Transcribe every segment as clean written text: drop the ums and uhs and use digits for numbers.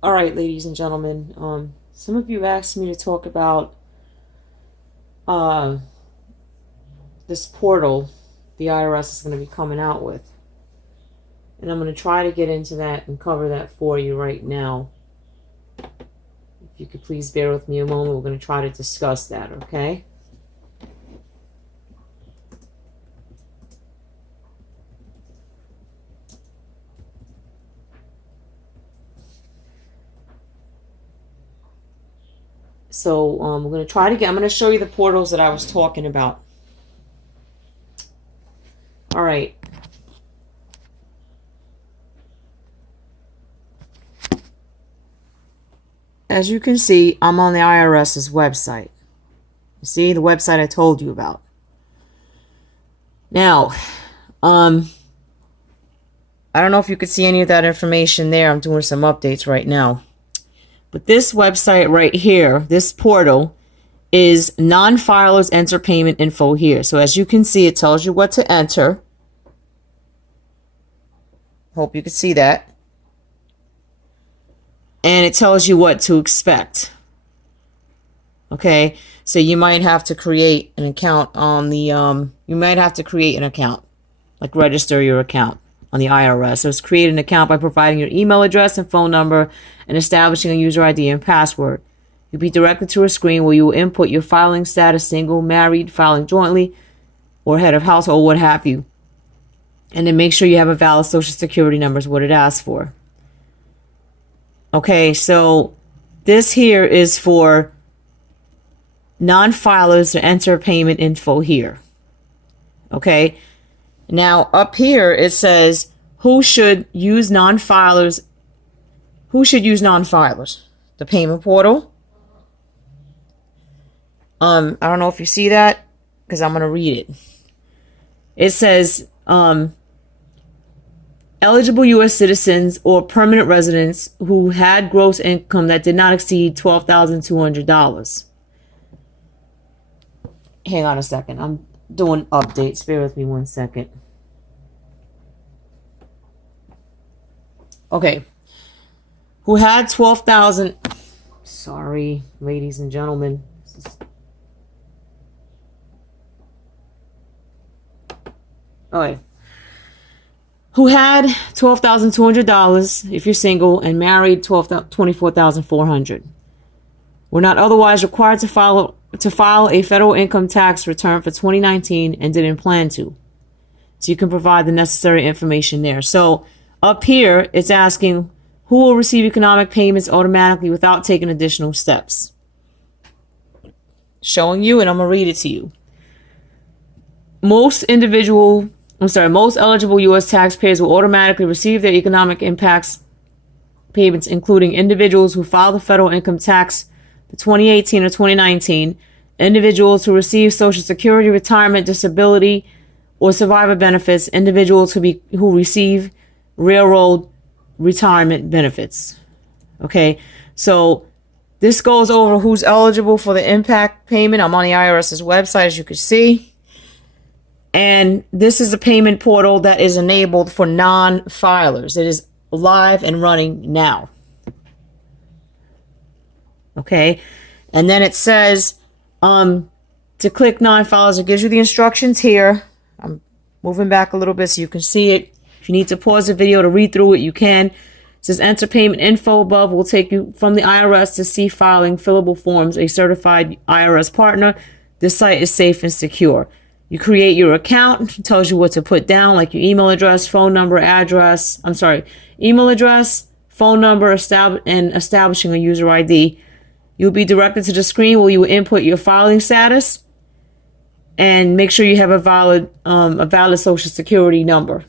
All right, ladies and gentlemen. Some of you asked me to talk about uh, this portal the IRS is going to be coming out with, and I'm going to try to get into that and cover that for you right now. If you could please bear with me a moment, we're going to try to discuss that. Okay? So we're going to try to get. I'm going to show you the portals that I was talking about. All right. As you can see, I'm on the IRS's website. You see the website I told you about. Now, I don't know if you could see any of that information there. I'm doing some updates right now. But this website right here, this portal, is non-filers enter payment info here. So as you can see, it tells you what to enter. Hope you can see that. And it tells you what to expect. Okay, so you might have to create an account on the, you might have to create an account, like register your account on the IRS. So it's create an account by providing your email address and phone number and establishing a user ID and password. You'll be directed to a screen where you will input your filing status, single, married, filing jointly, or head of household, what have you. And then make sure you have a valid social security number is what it asks for. Okay, so this here is for non-filers to enter payment info here. Okay, now up here it says who should use non-filers. Who should use non-filers? The payment portal. I don't know if you see that because I'm gonna read it. It says eligible U.S. citizens or permanent residents who had gross income that did not exceed $12,200. Hang on a second. I'm doing updates. Bear with me one second. Okay. Who had 12,000. Sorry, ladies and gentlemen. Okay. Who had $12,200 if you're single and married $24,400. Were not otherwise required to file a federal income tax return for 2019 and didn't plan to. So you can provide the necessary information there. So up here, it's asking who will receive economic payments automatically without taking additional steps. Showing you, and I'm going to read it to you. Most eligible U.S. taxpayers will automatically receive their economic impacts payments, including individuals who filed the federal income tax for 2018 or 2019, individuals who receive Social Security, retirement, disability, or survivor benefits, individuals who receive railroad retirement benefits. Okay, so this goes over who's eligible for the impact payment. I'm on the IRS's website, as you can see. And this is a payment portal that is enabled for non-filers. It is live and running now. Okay. And then it says to click non-filers. It gives you the instructions here. I'm moving back a little bit so you can see it. If you need to pause the video to read through it, you can. It says enter payment info above will take you from the IRS to see filing fillable forms, a certified IRS partner. This site is safe and secure. You create your account. It tells you what to put down, like your email address, phone number, address. Email address, phone number, and establishing a user ID. You'll be directed to the screen where you will input your filing status and make sure you have a valid Social Security number.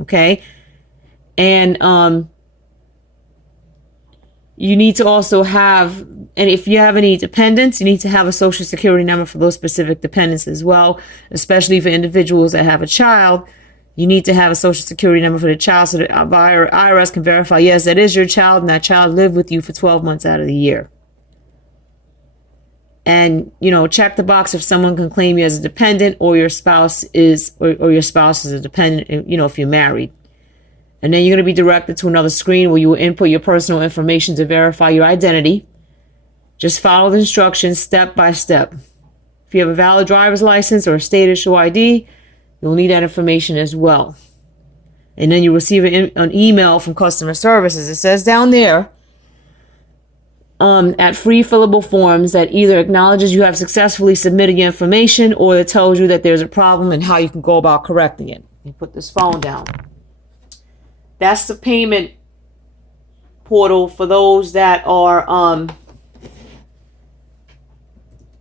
Okay, and you need to also have, and if you have any dependents, you need to have a Social Security number for those specific dependents as well, especially for individuals that have a child. You need to have a Social Security number for the child so that IRS can verify, yes, that is your child and that child lived with you for 12 months out of the year. And, check the box if someone can claim you as a dependent or your spouse is, or your spouse is a dependent, if you're married. And then you're going to be directed to another screen where you will input your personal information to verify your identity. Just follow the instructions step by step. If you have a valid driver's license or a state issue ID, you'll need that information as well. And then you receive an email from customer services. It says down there at free fillable forms that either acknowledges you have successfully submitted your information or it tells you that there's a problem and how you can go about correcting it. You put this phone down. That's the payment portal for those that are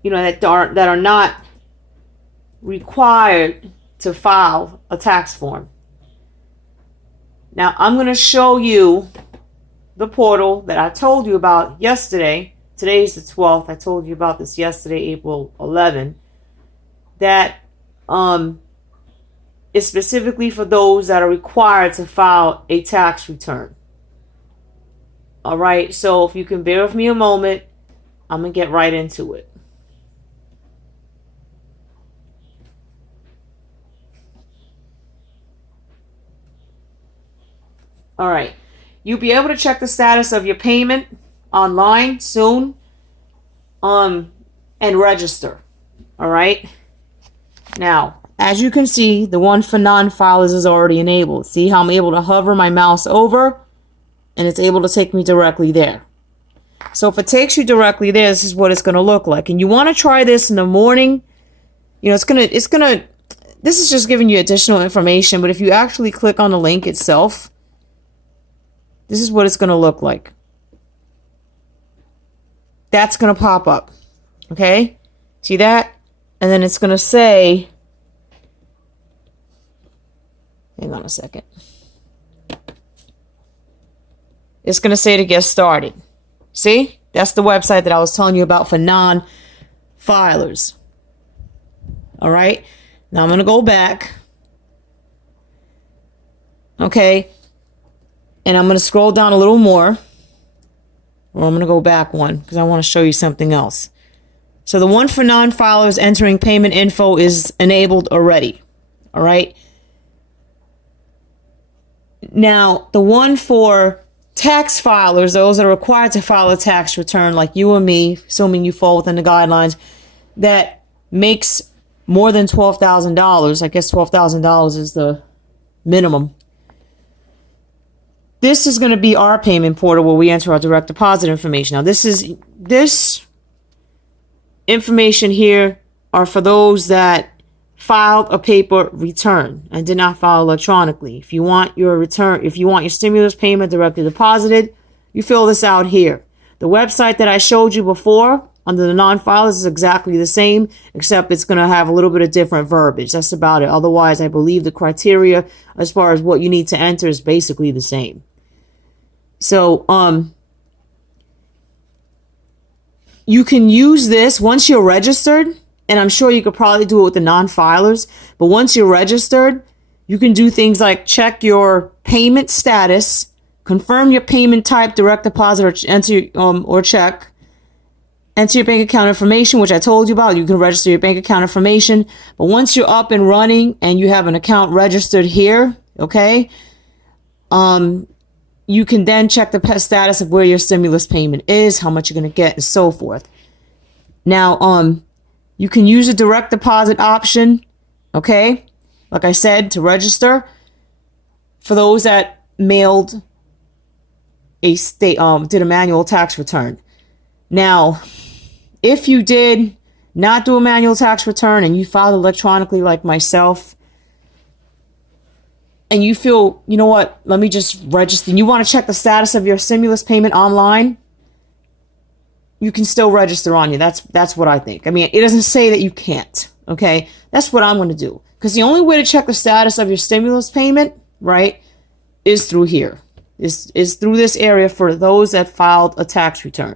that are not required to file a tax form. Now I'm going to show you the portal that I told you about yesterday. Today's the 12th. I told you about this yesterday, April 11. That is specifically for those that are required to file a tax return. All right, so if you can bear with me a moment, I'm going to get right into it. All right, you'll be able to check the status of your payment online soon and register. All right. Now, as you can see, the one for non-filers is already enabled. See how I'm able to hover my mouse over and it's able to take me directly there. So if it takes you directly there, this is what it's going to look like. And you want to try this in the morning. This is just giving you additional information, but if you actually click on the link itself, this is what it's going to look like. That's going to pop up. Okay? See that? And then it's going to say, hang on a second. It's going to say to get started. See? That's the website that I was telling you about for non-filers. All right? Now I'm going to go back. Okay? And I'm going to scroll down a little more. Or I'm going to go back one because I want to show you something else. So the one for non-filers entering payment info is enabled already. All right. Now, the one for tax filers, those that are required to file a tax return like you and me, assuming you fall within the guidelines, that makes more than $12,000. I guess $12,000 is the minimum. This is going to be our payment portal where we enter our direct deposit information. Now, this information here are for those that filed a paper return and did not file electronically. If you want your stimulus payment directly deposited, you fill this out here. The website that I showed you before under the non-filers is exactly the same, except it's going to have a little bit of different verbiage. That's about it. Otherwise, I believe the criteria as far as what you need to enter is basically the same. So, you can use this once you're registered, and I'm sure you could probably do it with the non-filers, but once you're registered, you can do things like check your payment status, confirm your payment type, direct deposit, or enter or check, enter your bank account information, which I told you about. You can register your bank account information, but once you're up and running and you have an account registered here, okay, you can then check the status of where your stimulus payment is, how much you're going to get, and so forth. Now, you can use a direct deposit option, okay? Like I said, to register for those that mailed did a manual tax return. Now, if you did not do a manual tax return and you filed electronically like myself, and you feel, you know what, let me just register, and you want to check the status of your stimulus payment online, you can still register on you. That's what I think. I mean, it doesn't say that you can't, okay? That's what I'm going to do. Because the only way to check the status of your stimulus payment, right, is through here. Is through this area for those that filed a tax return.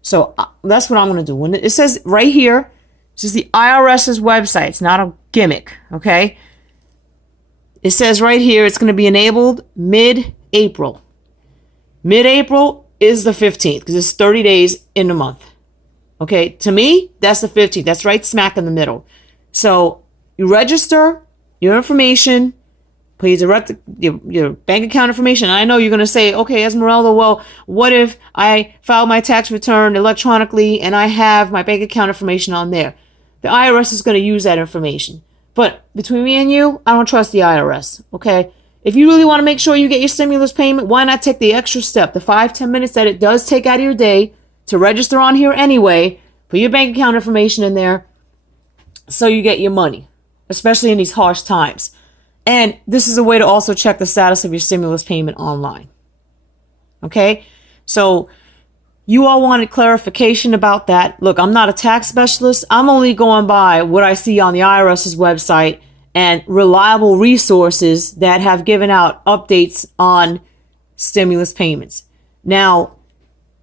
So that's what I'm going to do. When it says right here, this is the IRS's website. It's not a gimmick, okay? It says right here it's going to be enabled mid-April. Mid-April is the 15th because it's 30 days in the month. Okay, to me, that's the 15th. That's right smack in the middle. So you register your information put your bank account information. I know you're going to say, okay, Esmeralda, well, what if I file my tax return electronically and I have my bank account information on there? The IRS is going to use that information. But between me and you, I don't trust the IRS, okay? If you really want to make sure you get your stimulus payment, why not take the extra step, the 5-10 minutes that it does take out of your day to register on here anyway, put your bank account information in there so you get your money, especially in these harsh times. And this is a way to also check the status of your stimulus payment online. Okay? So you all wanted clarification about that. Look, I'm not a tax specialist. I'm only going by what I see on the IRS's website and reliable resources that have given out updates on stimulus payments. Now,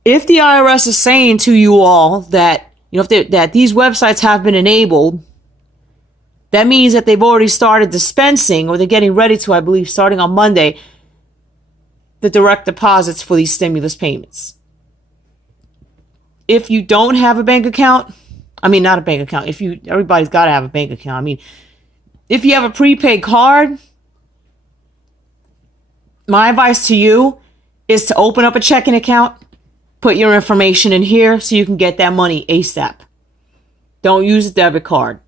if the IRS is saying to you all that, that these websites have been enabled, that means that they've already started dispensing, or they're getting ready to, I believe, starting on Monday, the direct deposits for these stimulus payments. If you don't have a bank account, not a bank account. Everybody's got to have a bank account. If you have a prepaid card, my advice to you is to open up a checking account, put your information in here so you can get that money ASAP. Don't use a debit card,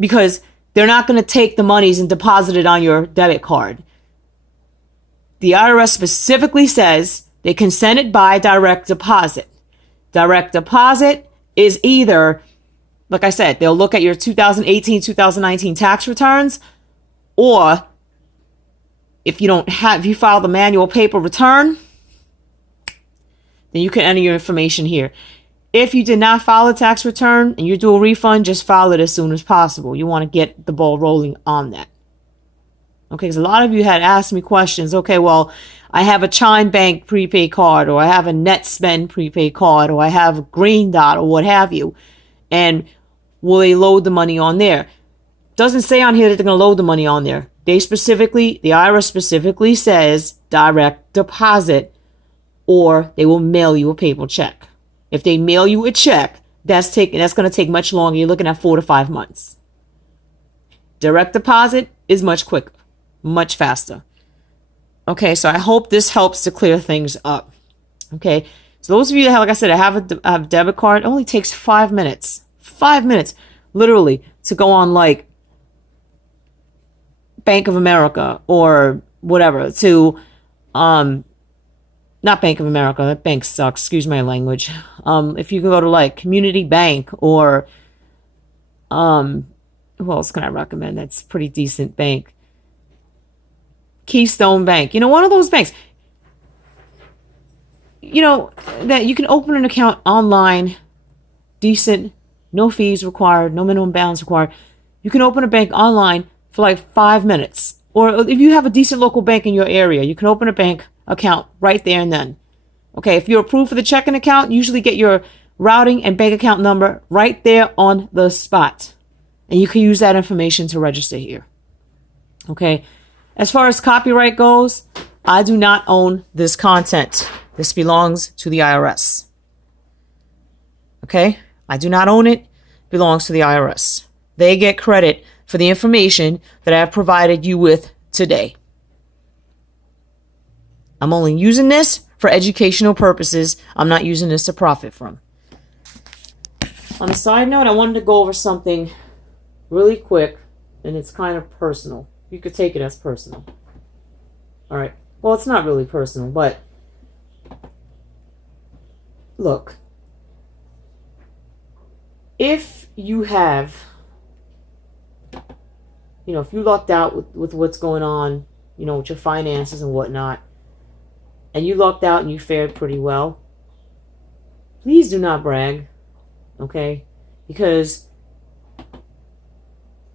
because they're not going to take the monies and deposit it on your debit card. The IRS specifically says they can send it by direct deposit. Direct deposit is either, like I said, they'll look at your 2018, 2019 tax returns, or if you file the manual paper return, then you can enter your information here. If you did not file a tax return and you do a refund, just file it as soon as possible. You want to get the ball rolling on that. Okay, because a lot of you had asked me questions. Okay, well, I have a Chime Bank prepaid card, or I have a NetSpend prepaid card, or I have a Green Dot, or what have you. And will they load the money on there? Doesn't say on here that they're going to load the money on there. The IRS specifically says direct deposit, or they will mail you a paper check. If they mail you a check, that's going to take much longer. You're looking at 4 to 5 months. Direct deposit is much quicker, much faster. Okay, so I hope this helps to clear things up. Okay, so those of you that, like I said, have a debit card, it only takes 5 minutes. 5 minutes, literally, to go on like Bank of America or whatever to not Bank of America. That bank sucks. Excuse my language. If you can go to like Community Bank or who else can I recommend? That's a pretty decent bank. Keystone Bank. One of those banks. That you can open an account online, decent, no fees required, no minimum balance required. You can open a bank online for like 5 minutes. Or if you have a decent local bank in your area, you can open a bank account right there and then. Okay, if you're approved for the checking account, usually get your routing and bank account number right there on the spot. And you can use that information to register here. Okay, as far as copyright goes, I do not own this content. This belongs to the IRS. Okay, I do not own it. It belongs to the IRS. They get credit for the information that I have provided you with today. I'm only using this for educational purposes. I'm not using this to profit from. On a side note, I wanted to go over something really quick, and it's kind of personal. You could take it as personal. All right. Well, it's not really personal, but look. If you have, if you lucked out with what's going on, with your finances and whatnot, and you lucked out and you fared pretty well, please do not brag, okay? Because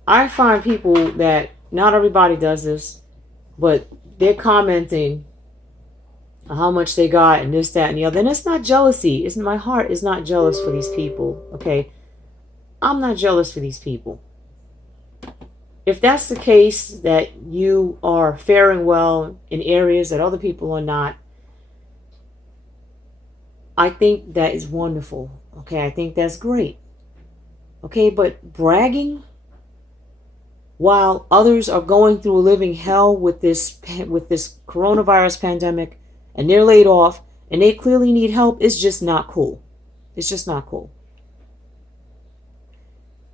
I find people that, not everybody does this, but they're commenting on how much they got and this, that, and the other. And it's not jealousy. My heart is not jealous for these people, okay? I'm not jealous for these people. If that's the case, that you are faring well in areas that other people are not, I think that is wonderful. Okay, I think that's great. Okay, but bragging, while others are going through a living hell with this coronavirus pandemic, and they're laid off and they clearly need help. It's just not cool. It's just not cool.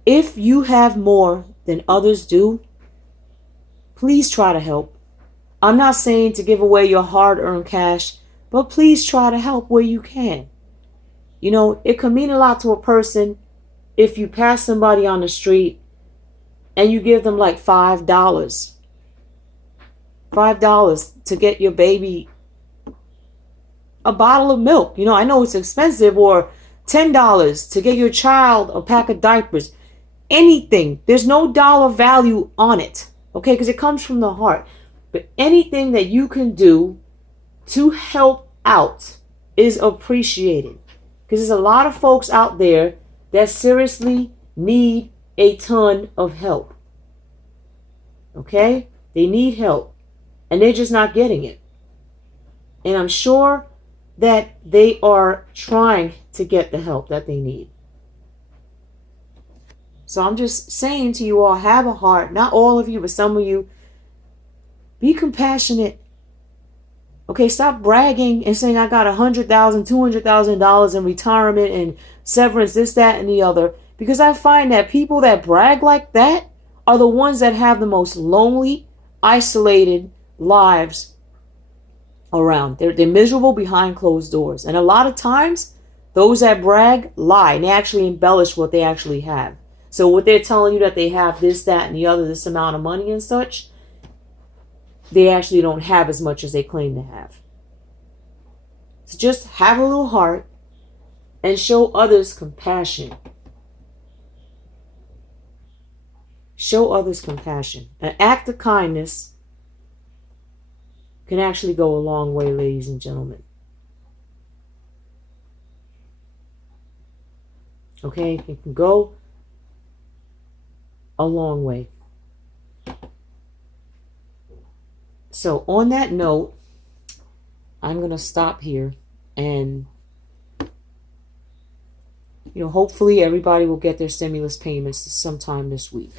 If you have more than others do, please try to help. I'm not saying to give away your hard-earned cash, but please try to help where you can. You know, it could mean a lot to a person if you pass somebody on the street and you give them like $5. $5 to get your baby a bottle of milk. You know, I know it's expensive. Or $10 to get your child a pack of diapers. Anything. There's no dollar value on it. Okay, because it comes from the heart. But anything that you can do to help out is appreciated. Because there's a lot of folks out there that seriously need a ton of help. Okay? They need help. And they're just not getting it. And I'm sure that they are trying to get the help that they need. So I'm just saying to you all, have a heart. Not all of you, but some of you. Be compassionate. Okay, stop bragging and saying I got $100,000, $200,000 in retirement and severance, this, that, and the other. Because I find that people that brag like that are the ones that have the most lonely, isolated lives around. They're miserable behind closed doors. And a lot of times, those that brag lie and they actually embellish what they actually have. So what they're telling you that they have this, that, and the other, this amount of money and such, they actually don't have as much as they claim to have. So just have a little heart and show others compassion. Show others compassion. An act of kindness can actually go a long way, ladies and gentlemen. Okay? It can go a long way. So on that note, I'm going to stop here, and hopefully everybody will get their stimulus payments sometime this week.